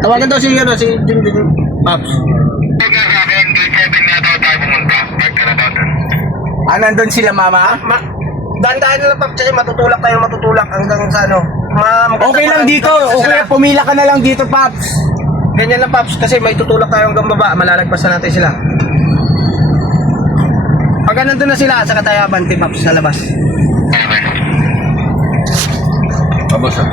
Tawagan daw si Jim Pops. Nandun sila, mama? Dahan-dahan na lang, Pops, kasi matutulak hanggang sa ano. Okay lang dito. Okay, pumila ka na lang dito, Pops. Ganyan lang, Pops, kasi may tutulak tayo hanggang baba. Malalagpasan natin sila. Pag nandun na sila, saka tayo abante, Pops, sa labas. Okay. Vamos a...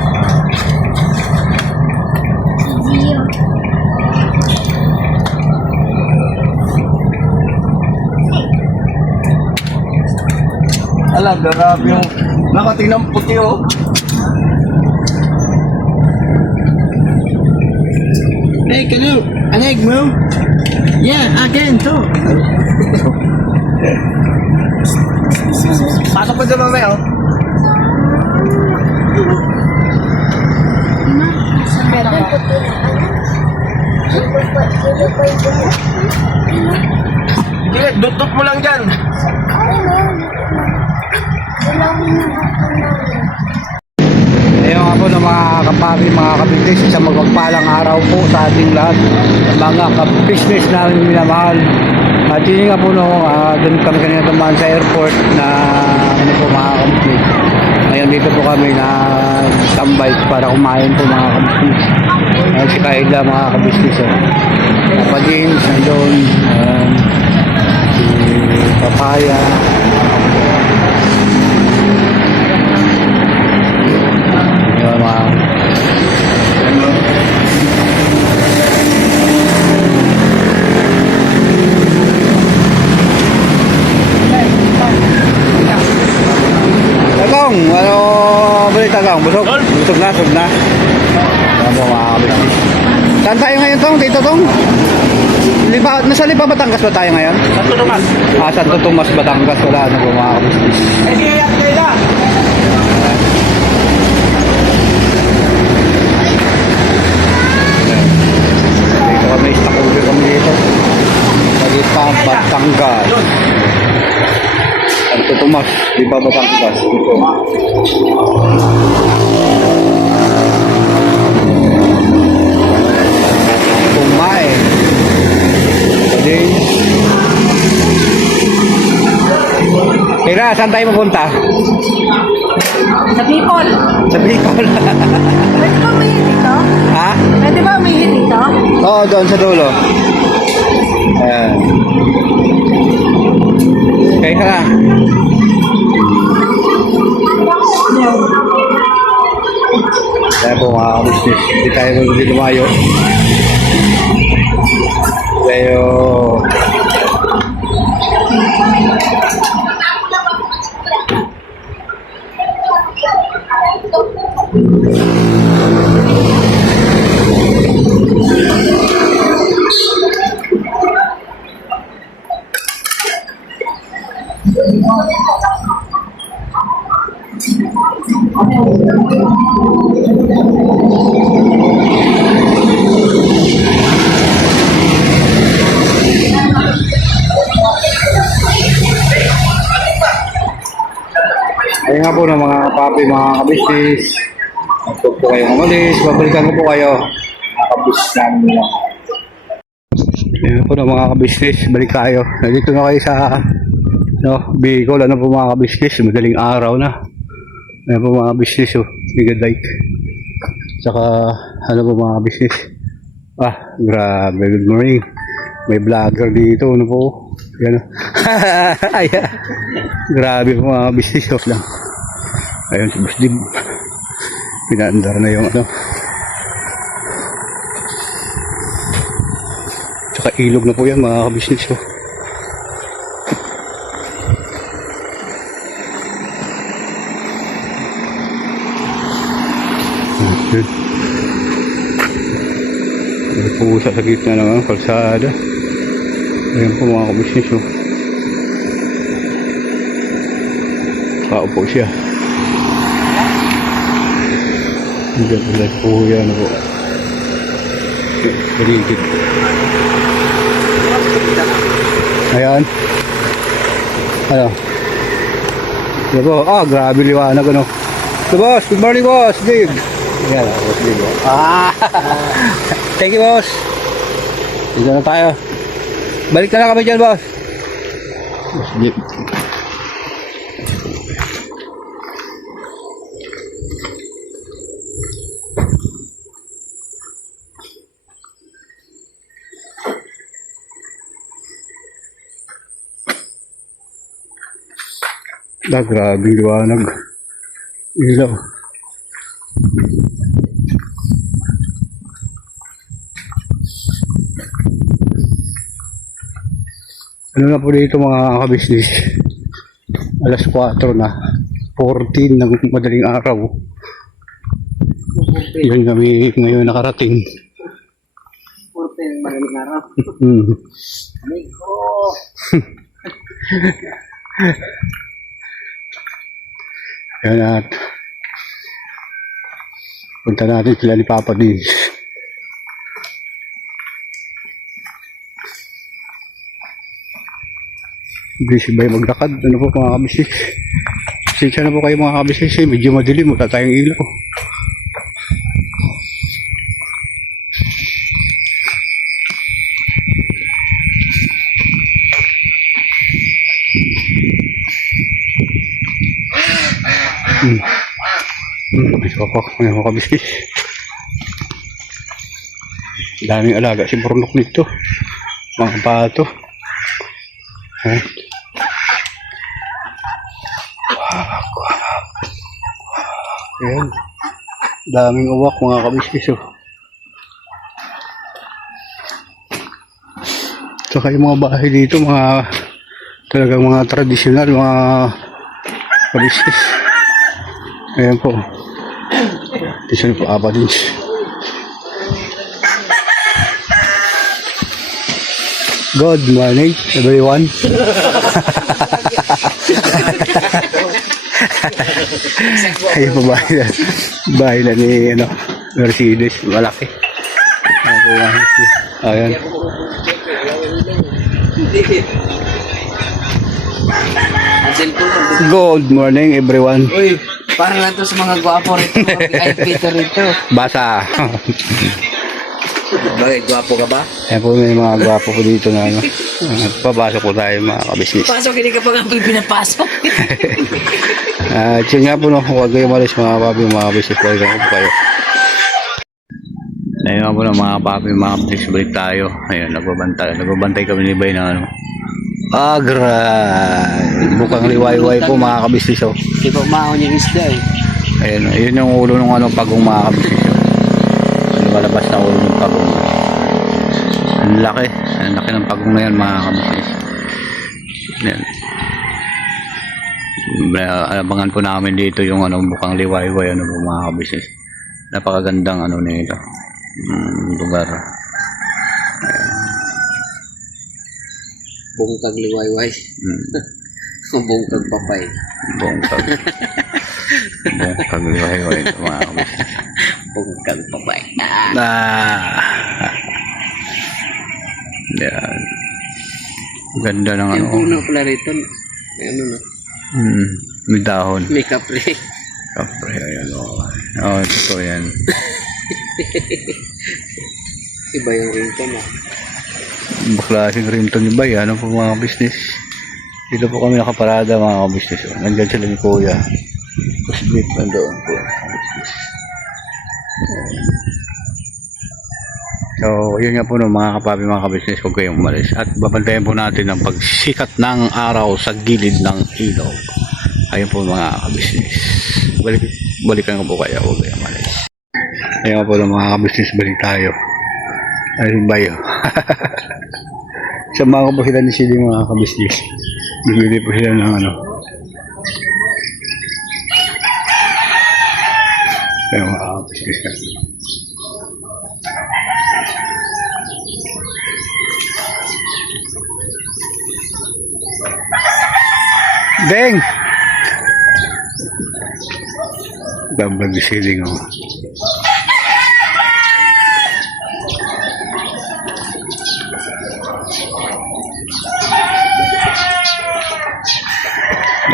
Ala, grabe yung nakatingnan puti, oh. Hey, can you an egg move? Yeah, again too. Pasok po dyan mamaya, oh. Sige, dut-dut mo lang dyan. Ayun nga po ng mga kapapi, mga kabigis, isang magpagpalang araw po sa ating lahat, mga ka-business namin minamahal. At yun nga po doon kami kanina dumaan sa airport na ano po mga kabigis. Ngayon dito po kami na tambay para kumain po mga kabigis. At si Kaila mga kabigis. Papa James, nandun, si Papaya. Tagong, ano balik Tagong? Busog na. Ano mo mga kabisnes. Saan tayo ngayon tong? Dito tong? Nasa Lipa, Batangas ba tayo ngayon? Santo Tomas. Santo Tomas, Batangas. Wala na po mga kabisnes. Dito kami, stakover kami dito. Sa Lipa, Batangas. Santo Tomas, Lipa, Batangas. Dito. Kumain. Pwede. Kira, saan tayo mapunta? Sa Bicol. Sa Bicol. Pwede ba umihi dito? Ha? Pwede ba umihi dito? Oo, doon sa dulo. Ayan. Okay ka na. Kaya po mga kabisnes, hindi tayo magiging lumayo. Kaya ayun nga po ng mga papi, mga kabisnes. Huwag po kayong umalis. Babalikan ko po kayo. Mga kabisnes namin lang. Ayun po ng mga kabisnes. Balik tayo. Nandito na kayo sa Bicol. Ano po mga kabisnes? Madaling araw na. Ayun po mga kabisnes. Bigadike. Saka ano po mga kabisnes. Grabe. Good morning. May vlogger dito. Ano po? Yan. Ayan. Grabe po mga business off lang. Ayun si Boss Dib. Pinaandar na yung ano. Tsaka ilog na po yan mga business oh. Ayun. Ayun po sa gitna ng kalsada. Ayun po mga business oh. Kaupo siya. Diyan ulit po yan po. Paligid. Ayan. Ano? Ito po. Grabe liwanag ano. Ito boss. Good morning boss. Dave. Ayan. Boss Dave. Thank you, boss. Dito na tayo. Balik na lang kami dyan, boss. Jeep. Grabe liwanag. Ilaw. Ano na po dito mga kabisnes? Alas 4 na. 14 ng madaling araw. Yun kami ngayon nakarating. 14 magaling araw. Amigo. Yan at punta natin sila ni Papa Dins. Busy ba yung maglakad? Ano po mga kabisnes? Sensya na po kayo mga kabisnes eh. Medyo madilim. Wala tayong ilaw. Ito ako mga kabisnes. Daming alaga si Burnok nito. Mga pato. Ayan. Daming uwak mga kabisnes. Saka yung mga bahay dito, mga talagang mga tradisyonal, mga kabisnes. Ayan po. Dito na po Papa Dins. Good morning, everyone. Ayun po bahay na ni Mercedes, malaki. Ayan. Good morning, everyone. Uy, parang lang to sa mga gwapo rito. Mga VIP to rito. Basa. Bakit, gwapo ka ba? Ayan po may mga gwapo po dito na papasok po tayo mga kabisnes. Pasok, hindi ka pa nga pinapasok. Yun nga po no, huwag kayo malis mga papi, mga kabisnes, welcome po kayo. Ayun nga po no, mga papi, mga kabisnes, balik tayo. Ayun, nagbabantay kami ni Bay na bukang liwayway po mga kabisnes. Hindi pa umahon yung isda eh. Ayun, yun yung ulo ng pagong mga kabisnes. Lumalabas na ulo ng pagong. Ang laki ng pagong na yan mga kabisnes. Yan. Abangan po namin dito yung bukang liwayway po mga kabisnes. Napakagandang nito lugar. Bungkag liwayway. Bungkag papay. Bungkag liwayway mga kabisnes. Bungkag papay. Yan. Ganda ng Yung puno pala rito. Ano na? May dahon. May kapre. Kapre, ayan o. Totoo yan. Iba yung rito na. Baklaseng rinto ni Bay. Ano po mga business? Dito po kami nakaparada mga business. Nandyan sila ni Kuya. Pusbit nandoon po mga business. So, yun nga po no, mga kapabi, mga kabisnes, huwag kayong umalis. At babantayan po natin ang pagsikat ng araw sa gilid ng ilog. Ayun po mga kabisnes. Balikan ko po kayo, huwag kayong umalis. Ayun nga po no, mga kabisnes, balik tayo. Ayun ba yun? Samahan ko po sila ni Sili mga kabisnes. Bibili po sila ng Ayun mga kabisnes na. Deng! Gambag di siling o. Yan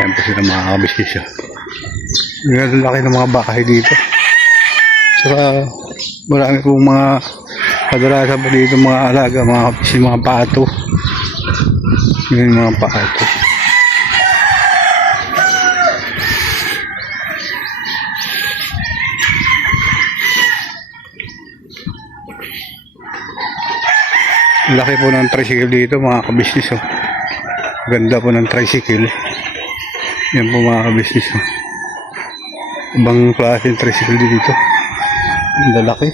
po sila mga kabisnes. Ang laki ng mga bahay dito. Saka marami pong mga Kadalasan po dito mga alaga, mga kapis, mga pato. Yun yung mga pato. Laki po ng tricycle dito mga kabisnes. Oh. Ganda po ng tricycle. Yan po mga kabisnes. Oh. Ibang klase ng tricycle dito. Ang lalaki.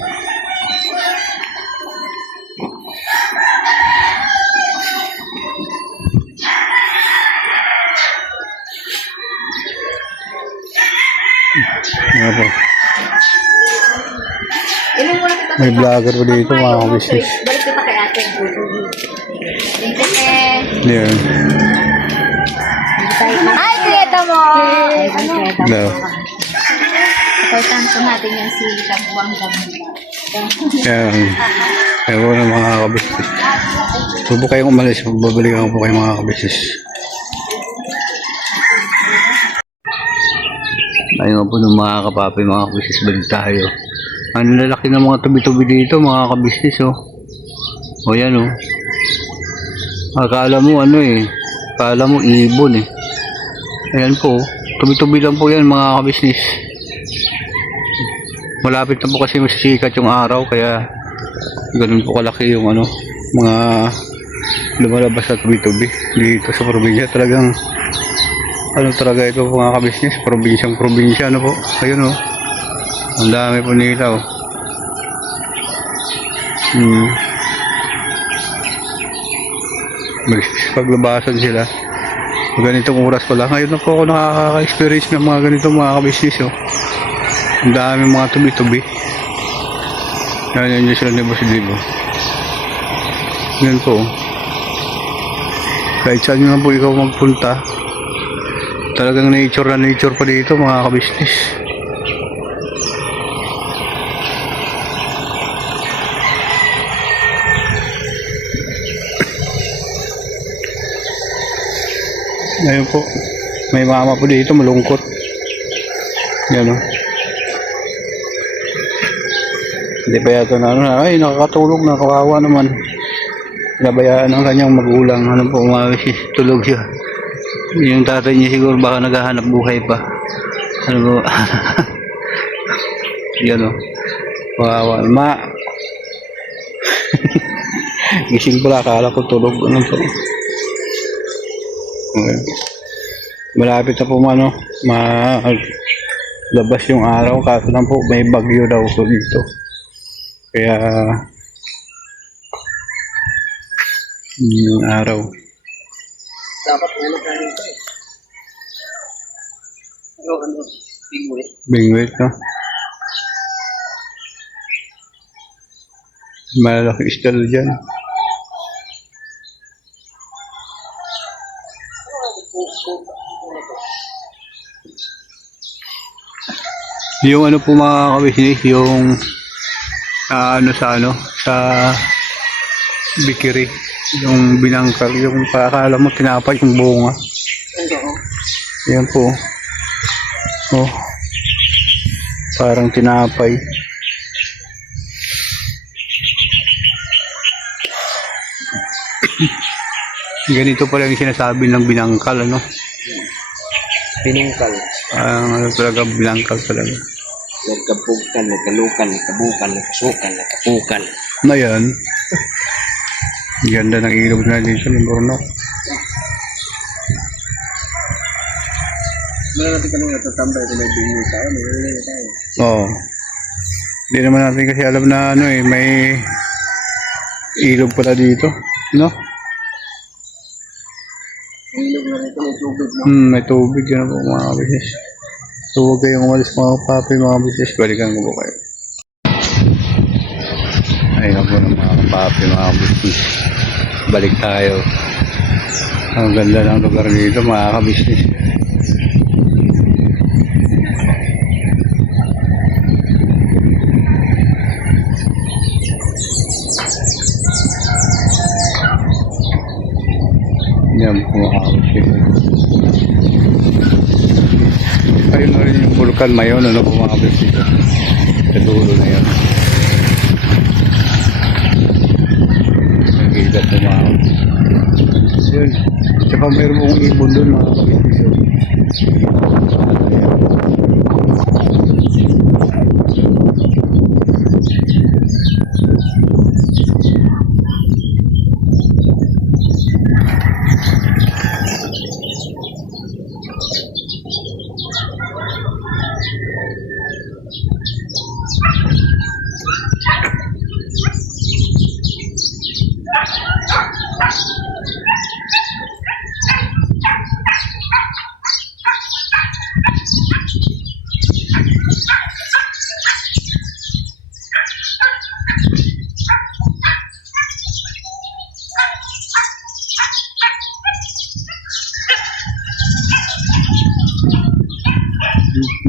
Yan po. May vlogger po dito mga kabisnes. Balik kita kay ate. Thank you, eh. Yan. Ay, kreta mo! Ano? No. Importante natin yung si Kabuang Gabi. Yan. Yan po ng mga kabisnes. Huwag po kayong umalis. Babalikan ko po kayo mga kabisnes. Ayun po ng mga kapapi, mga kabisnes, balik tayo. Ang lalaki ng mga tubi-tubi dito, mga kabisnes, oh. O yan, oh. Akala mo, ano eh. Akala mo, ibon eh. Ayan po, tubi-tubi lang po yan, mga kabisnes. Malapit na po kasi masisikat yung araw, kaya ganun po kalaki yung ano, mga lumalabas na tubi-tubi. Dito sa probinsya, talagang ano talaga ito mga kabisnes, probinsya, ano po. Ayun, oh. Ang dami po nila, oh. Paglabasan sila. Ganitong oras pa lang. Ngayon na po ako nakaka-experience ng mga ganitong mga kabisnes, oh. Ang dami mga tubi-tubi. Yan yung sila ni Boss Dibo. Yan po. Kahit saan nyo na po ikaw magpunta, talagang nature na nature pa dito mga kabisnes. Ayun po, may mama po dito malungkot. Yan, oh. Hindi pa yata na ano, ay nakakatulog na, kawawa naman. Nabayaan ng kanyang magulang. Ano po, tulog siya. Yung tatay niya siguro baka naghahanap buhay pa. Ano po? Yan, oh. Kawawa. Gising pala, akala ko tulog. Ano po? Okay. Malapit na po labas yung araw, kaso lang po may bagyo daw po dito, kaya yung araw Dapat ano tayo ito eh. Ano, bingwit, no? Malaki istal dyan. Yung ano po mga kabisnes, yung sa bikiri, yung binangkal, yung pakakala mo tinapay yung bunga. Yan po. Oh. Parang tinapay. Ganito pala yung sinasabi ng binangkal, ano? Pinungkal. Ano talaga, binangkal talaga. Nagkapukan, nagkalukan, nagkabukan, nagkasukan, nagkapukan. Na yan. Ganda ng ilog na dito ng Bornok. Meron natin kami natatambay kung may bingin tayo, may tayo. Oo. Hindi naman natin kasi alam na ano eh, may ilog pala dito. No? Ang ilog na nito, may tubig na. May tubig yan po mga kabisnes. So huwag kayong umalis mga papi, mga kabisnes. Balikan ko po kayo. Ayun po ng mga papi, mga kabisnes. Balik tayo. Ang ganda ng lugar dito mga kabisnes. Yan po mga kabisnes. Ayun na rin yung vulkan mayon, ano po mga kabisnes. Sa dulo na yan. Ayun. Tsaka mayroon pong ibon doon mga kabisnes.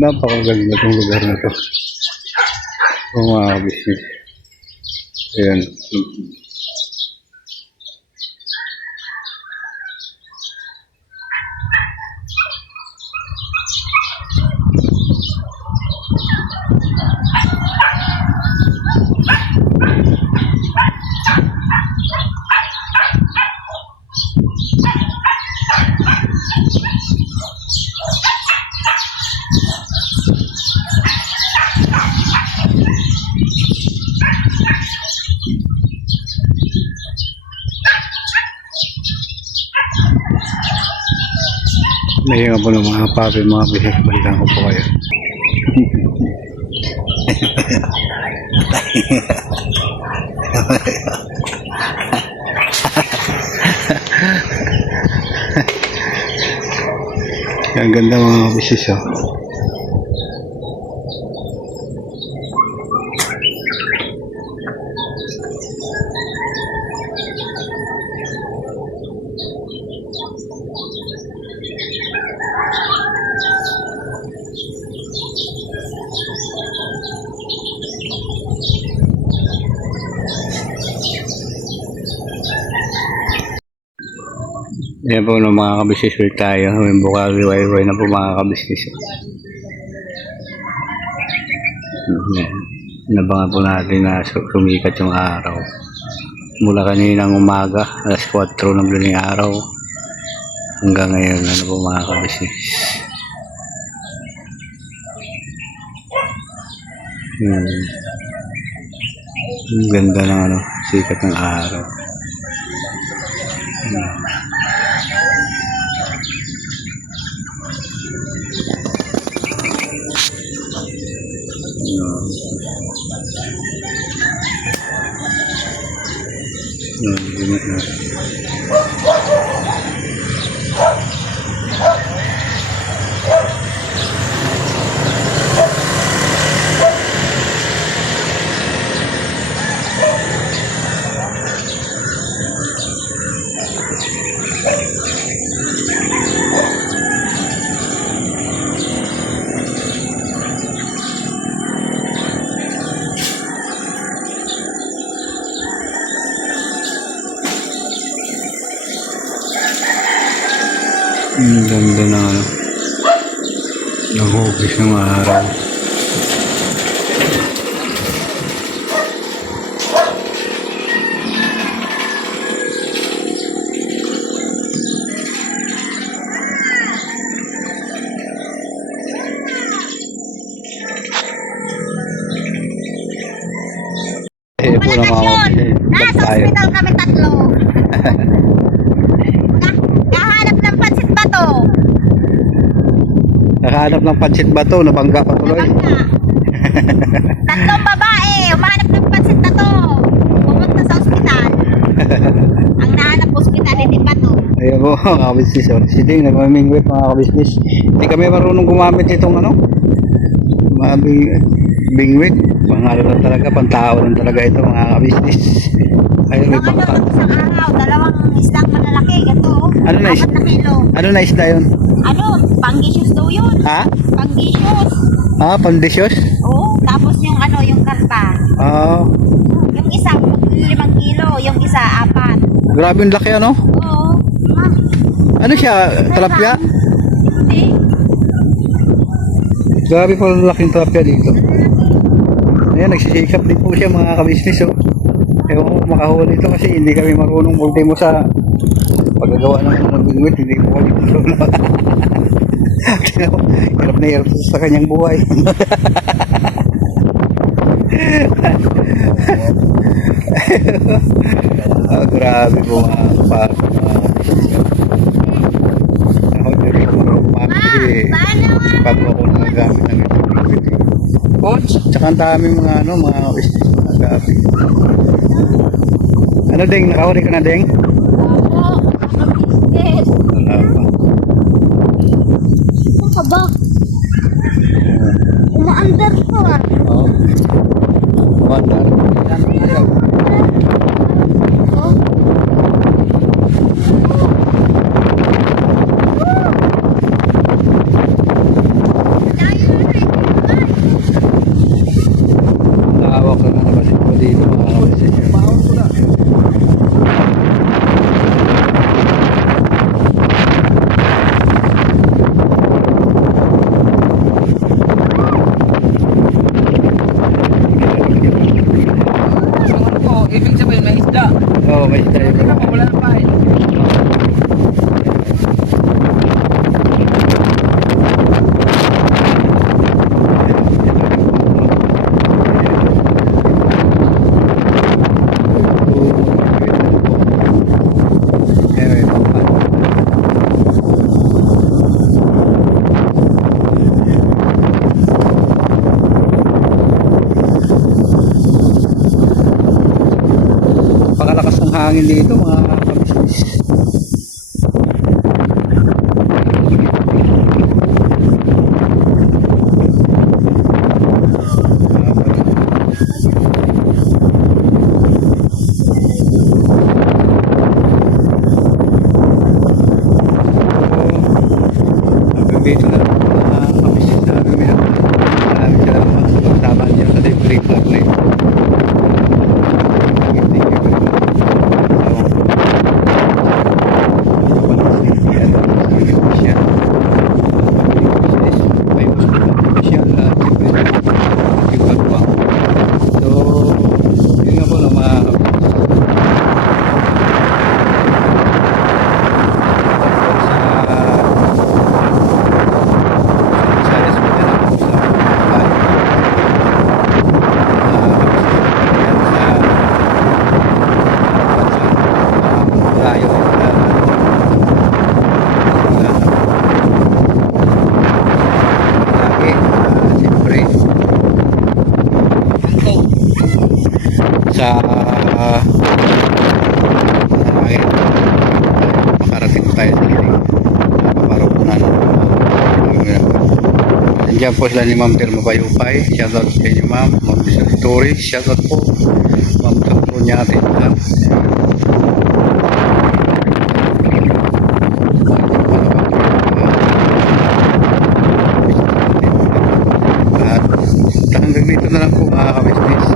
Napakaganda itong lugar na to. Ito mga kabisnes. Ayan. Nahinga po ng mga papi, mga bisis. Balikan ko po kayo. Ang ganda mga bisis, oh. Ayan po no, mga kabisnes ulit tayo. May bukal liwayway na po mga kabisnes. Nabangan po natin na sumikat yung araw. Mula kaninang umaga, alas 4 ng madaling araw. Hanggang ngayon, ano po mga kabisnes. Ang ganda ng ano, sikat ng araw. Ang ganda na ano, nag-hugis ng araw. Eh po na mga kabisnes, balik Nasa tayo. hospital kami tatlo. Kahanap ng pansit bato. Nakahanap ng pansit bato, nabangga pa tuloy. Nabangga. Tatlong babae, umahanap ng pansit bato. Pumunta sa ospital. Ang nahanap ospital, hindi bato. Ayan po mga kabisnes. Si Ding nagmamingwit mga kabisnes. Hindi kami marunong gumamit itong ano, mga bingwit. Mga ano talaga, pantao lang talaga ito mga kabisnes. Ayun, may Mga bangka. ano, isang araw, dalawang islang malalaki. Ito, Ano na is- 4 na kilo. Ano na isda yun? Ano, panggisius daw yun. Ha? Panggisius. Ah, pandisyos? Oo, tapos yung ano, yung karpa. Ah, Yung isa, 5 kilo. Yung isa, 4. grabe yung laki ano? Oo. Ah, Ano siya? Tilapia? hindi. Grabe po yung laking tilapia dito. Ayan, nagsisikap din po siya mga kabisnes. Oh. Ewan ko kung makahuli ito kasi hindi kami marunong ultimo sa paggagawa ng magbingwit, hindi ko kami marunong. Hirap na hirap sa kanyang buhay. Grabe po mga kapatid. Ako hindi ko marunong pag ako nagagamit ng ito. Coach? Tsaka ang dami mga mga business mga gabi. Ano Deng, nakahuli ka na Deng? Oo, nakabisket. Wala pa. Ano ka ba? Umaandar ko ah. Oo. Bandar. Oh. Nakawak na nakabasit ko dito mga kabasit. Ano po, ibig sabihin may isda. Oo, may tayo Hindi na po, wala na pa eh. Pakalakas ng hangin dito mga kabisnes. Hanggang dito na lang mga kabisnes namin yan. Maraming salamat sa pagsama niyo sa libre vlog na ito. Thank you very much. Sa hangin makarating tayo sa giling paparupunan. Nandiyan po sila ni Ma'am Termo Bayupay. Shoutout sa inyo Ma'am Bisa Story. Shoutout po Ma'am Termo niya atin at hanggang dito na lang po mga kabisnes.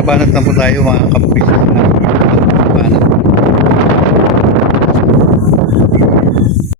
Labanat na po tayo mga kabisnes.